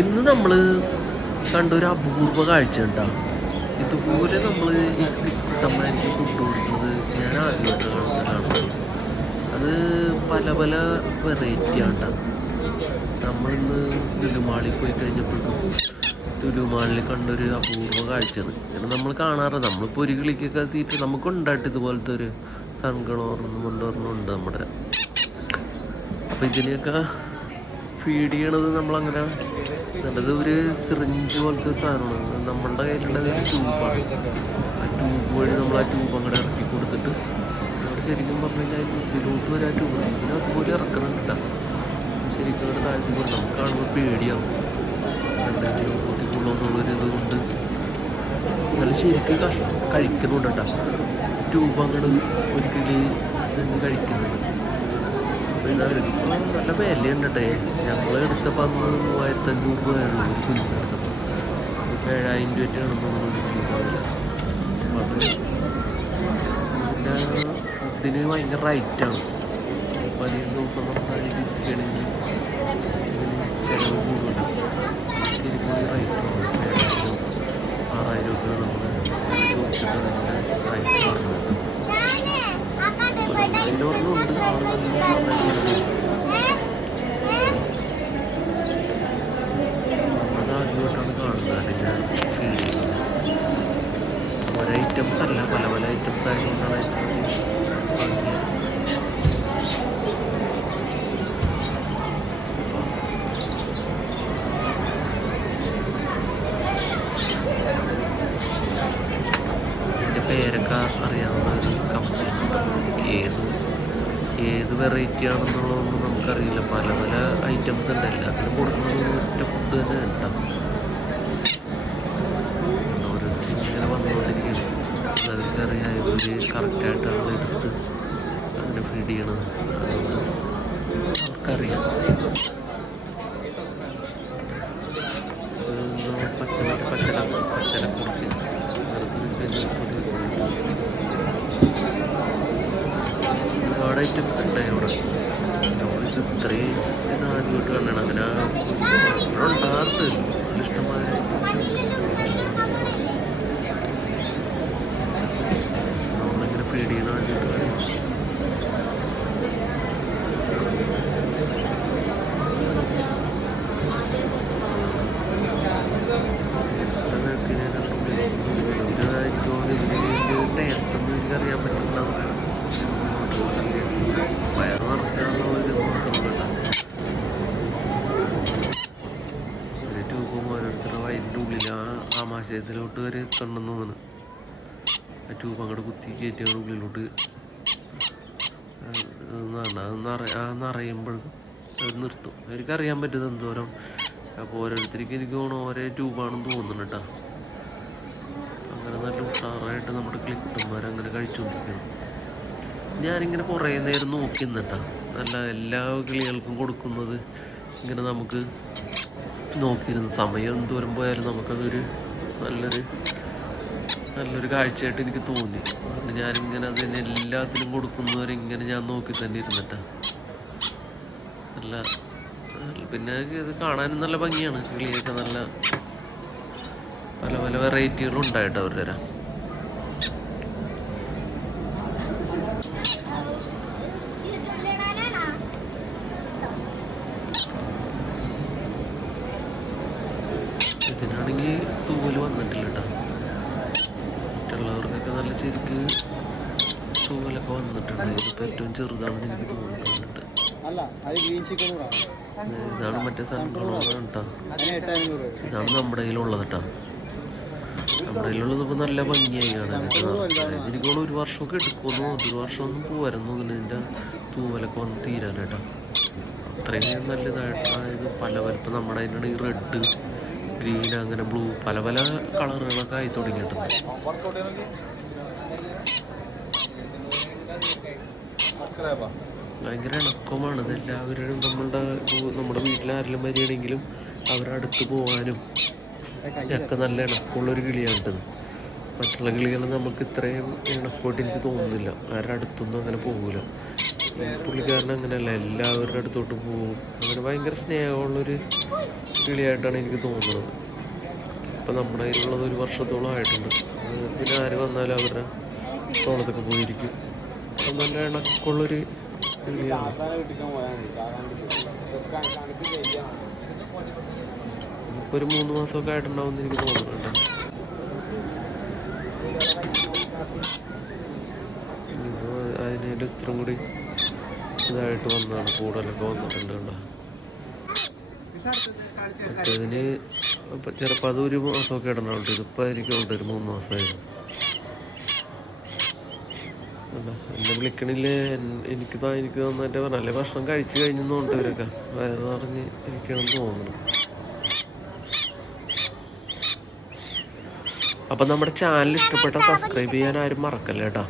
ഇന്ന് നമ്മൾ കണ്ടൊരു അപൂർവ കാഴ്ച ഉണ്ടാവും. ഇതുപോലെ നമ്മൾ ഈ കിളിത്തമ്മയ്ക്ക് ഫുഡ് കൊടുക്കുന്നത് ഞാൻ ആദ്യമായിട്ട് കാണുന്നത്. അത് പല പല വെറൈറ്റിയാണ്. നമ്മളിന്ന് ലുലുമാളിൽ പോയി കഴിഞ്ഞപ്പോഴും ലുലുമാളിൽ കണ്ടൊരു അപൂർവ കാഴ്ചയാണ്. കാരണം നമ്മൾ കാണാറ് നമ്മളിപ്പോൾ ഒരു കിളിക്കൊക്കെ എത്തിയിട്ട് നമുക്കുണ്ടായിട്ട് ഇതുപോലത്തെ ഒരു സൺകളോർന്നുണ്ട് നമ്മുടെ. അപ്പോൾ ഇതിനെയൊക്കെ ഫീഡ് ചെയ്യണത് നമ്മളങ്ങനെ നല്ലത് ഒരു സിറിഞ്ച് പോലത്തെ സാധനമാണ്. നമ്മളുടെ കയ്യിലുള്ളത് ഒരു ട്യൂബാണ്. ആ ട്യൂബ് വഴി നമ്മൾ ആ ട്യൂബ് അങ്ങോട്ട് ഇറക്കി കൊടുത്തിട്ട് ശരിക്കും പറഞ്ഞു കഴിഞ്ഞാൽ ഇതിലോട്ട് വരെ ആ ട്യൂബ് ഇതിന് അതുപോലെ ഇറക്കണമില്ല. ശരിക്കും അവിടെ താഴ്ത്തി കൊണ്ട് നമുക്ക് കാണുമ്പോൾ പേടിയാവും. എന്തെങ്കിലും കുത്തിക്കൊള്ളുമെന്നുള്ളൊരു ഇതുകൊണ്ട് നല്ല ശരിക്കും കഴിക്കുന്നുണ്ട് കേട്ടോ. ട്യൂബ് അങ്ങോട്ട് ഒരിക്കലും നിന്ന് കഴിക്കുന്നുണ്ട്. പിന്നെ അവർക്കിപ്പോൾ നല്ല വിലയുണ്ട് കേട്ടേ. ഞങ്ങൾ എടുത്തപ്പോൾ അന്ന് 3500 രൂപയാണ് ഒരു കുഞ്ഞെടുത്തപ്പോൾ. ഇപ്പോൾ 7000 രൂപയ്ക്കാണെന്ന് തോന്നുന്നു. അപ്പം അത് പിന്നെ ഫുഡിന് ഭയങ്കര റൈറ്റാണ്. വലിയ ദിവസം നമ്മൾ ഇരിക്കുകയാണെങ്കിൽ ചിലവ് കൂടുതലാണ്. ശരിക്കും റൈറ്റാണ്. 6000 രൂപ നമ്മൾ ചോദിച്ചിട്ട് തന്നെ റൈറ്റ് പറഞ്ഞത്. അതിൻ്റെ ഓർമ്മയുണ്ട് അതാദ്യമായിട്ടാണ് കാണുന്നത്. അതിൻ്റെ ഓരോ ഐറ്റംസ് അല്ല, പല പല ഐറ്റംസ് ആയതുകൊണ്ടാണ് ഇതിൻ്റെ പേരൊക്കെ അറിയാവുന്ന ഒരു കമ്പനി. ഏത് വെറൈറ്റി ആണെന്നുള്ളതൊന്നും നമുക്കറിയില്ല. പല പല ഐറ്റംസ് ഉണ്ട്. എല്ലാത്തിനും കൊടുക്കുന്നത് ഒറ്റ ഫുഡ് തന്നെ ഉണ്ടാവും. ഓരോരുത്തരും ഇങ്ങനെ വന്നുകൊണ്ടിരിക്കുകയാണ്. അവർക്കറിയാം ഇവർ കറക്റ്റായിട്ടാണ് എടുത്ത് അങ്ങനെ ഫീഡ് ചെയ്യണത്. അതുകൊണ്ട് അവർക്കറിയാം. പച്ചലക്കുറിക്ക് ഒരുപാട് ഐറ്റംസ് ഉണ്ടായി അവിടെ. നമ്മളിത് ഇത്രയും ആദ്യമായിട്ട് കണ്ടാണ്. അങ്ങനെ ഉണ്ടാകാറുണ്ട് ഇഷ്ടമായ നമ്മളിങ്ങനെ ഫീഡ് ചെയ്യുന്ന ആദ്യമായിട്ട് കാണും. ടേസ്റ്റൊന്നും എനിക്കറിയാൻ പറ്റില്ല. വയറ് നിറയ്ക്കാനുള്ള ഒരു മാത്രമല്ല. ഒരു ട്യൂബും ഓരോരുത്തരുടെ വയറ്റിൻ്റെ ഉള്ളിൽ ആമാശയത്തിലോട്ട് വരെ എത്തണമെന്ന് തോന്നുന്നു. ആ ട്യൂബ് അങ്ങോട്ട് കുത്തി കയറ്റി അങ്ങോട്ട് ഉള്ളിലോട്ട് നിറയുമ്പോഴും അത് നിർത്തും. എനിക്കറിയാൻ പറ്റുന്നത് എന്തോരം. അപ്പോൾ ഓരോരുത്തർക്ക് എനിക്ക് തോന്നുന്നു ഓരോ ട്യൂബാണെന്ന് തോന്നുന്നു കേട്ടോ. അങ്ങനെ നല്ല ഉഷാറായിട്ട് നമ്മുടെ ക്ലിക്കന്മാരങ്ങനെ കഴിച്ചുകൊണ്ടിരിക്കണം. ഞാനിങ്ങനെ കുറേ നേരം നോക്കി നിന്നിട്ടാ. നല്ല എല്ലാ കിളികൾക്കും കൊടുക്കുന്നത് ഇങ്ങനെ നമുക്ക് നോക്കിയിരുന്നു. സമയം എന്തോരം പോയാലും നമുക്കതൊരു നല്ലൊരു കാഴ്ചയായിട്ട് എനിക്ക് തോന്നി. അതുകൊണ്ട് ഞാനിങ്ങനെ അതിന് എല്ലാത്തിനും കൊടുക്കുന്നവരെ ഇങ്ങനെ ഞാൻ നോക്കി തന്നെ ഇരുന്നിട്ടാ. പിന്നെ ഇത് കാണാനും നല്ല ഭംഗിയാണ്. കിളിയൊക്കെ നല്ല പല പല വെറൈറ്റികളും ഉണ്ടായിട്ട് അവരുടെ തരാം. ഇതിനാണെങ്കിൽ തൂവൽ വന്നിട്ടില്ല കേട്ടോ. മറ്റുള്ളവർക്കൊക്കെ നല്ല ശരിക്ക് തൂവലൊക്കെ വന്നിട്ടുണ്ട്. ഇതിപ്പോൾ ഏറ്റവും ചെറുതാണെന്ന് എനിക്ക് തോന്നുന്നുണ്ട്. ഇതാണ് മറ്റേ സൺകളോറാണ് കേട്ടോ. ഇതാണ് നമ്മുടെ കയ്യിലുള്ളത് കേട്ടോ. നമ്മുടെ കയ്യിലുള്ളത് ഇപ്പോൾ നല്ല ഭംഗിയായി കാണാൻ. എനിക്കോട് 1 വർഷമൊക്കെ എടുക്കുമെന്നോ 1 വർഷമൊന്നും പോരുന്നു ഇതിൻ്റെ തൂവലൊക്കെ വന്ന് തീരാനായിട്ടോ. അത്രയും നല്ലതായിട്ടായത് പല ഇപ്പം നമ്മുടെ അതിനാണ് ഈ റെഡ്, ഗ്രീൻ, അങ്ങനെ ബ്ലൂ പല പല കളറുകളൊക്കെ ആയി തുടങ്ങിയിട്ടുണ്ട്. ഭയങ്കര ഇണക്കമാണ്. ഇതെല്ലാവരും നമ്മുടെ വീട്ടിലാരെങ്കിലും വരികയാണെങ്കിലും അവരടുത്ത് പോകാനും ഒക്കെ നല്ല ഇണക്കമുള്ളൊരു കിളിയാണിട്ടത്. മറ്റുള്ള കിളികൾ നമുക്ക് ഇത്രയും ഇണക്കമായിട്ട് എനിക്ക് തോന്നുന്നില്ല. ആരുടെ അടുത്തൊന്നും അങ്ങനെ പോകില്ല. പുള്ളിക്കാരൻ അങ്ങനെയല്ല, എല്ലാവരുടെ അടുത്തോട്ട് പോവും. അങ്ങനെ ഭയങ്കര സ്നേഹമുള്ളൊരു കിളിയായിട്ടാണ് എനിക്ക് തോന്നുന്നത്. ഇപ്പം നമ്മുടെ കയ്യിലുള്ളത് 1 വർഷത്തോളം ആയിട്ടുണ്ട്. പിന്നെ ആര് വന്നാലും അവരുടെ തോളത്തൊക്കെ പോയിരിക്കും. അപ്പം നല്ല ഇണക്കമുള്ളൊരു കിളിയാണ്. ഇപ്പോൾ ഒരു 3 മാസമൊക്കെ ആയിട്ടുണ്ടാവുമെന്ന് എനിക്ക് തോന്നുന്നുണ്ട്. ഇത് അതിനേലും ഇത്രയും കൂടി ഇതായിട്ട് വന്നതാണ്, കൂടുതലൊക്കെ വന്നിട്ടുണ്ട് കണ്ടോ. മറ്റേതിന് ചിലപ്പോൾ അത് 1 മാസമൊക്കെ ഇടണുണ്ട്. ഇതിപ്പോൾ ആയിരിക്കും 3 മാസമായിരുന്നു. അല്ല എന്നെ വിളിക്കണില്ലേ, എനിക്ക് നന്നായിട്ട് പറഞ്ഞല്ലേ ഭക്ഷണം കഴിച്ച് കഴിഞ്ഞെന്നുണ്ട്. ഇവരൊക്കെ വയറ് നിറഞ്ഞ് ഇരിക്കണമെന്ന് തോന്നുന്നു. അപ്പം നമ്മുടെ ചാനൽ ഇഷ്ടപ്പെട്ട സബ്സ്ക്രൈബ് ചെയ്യാൻ ആരും മറക്കല്ലേ കേട്ടോ.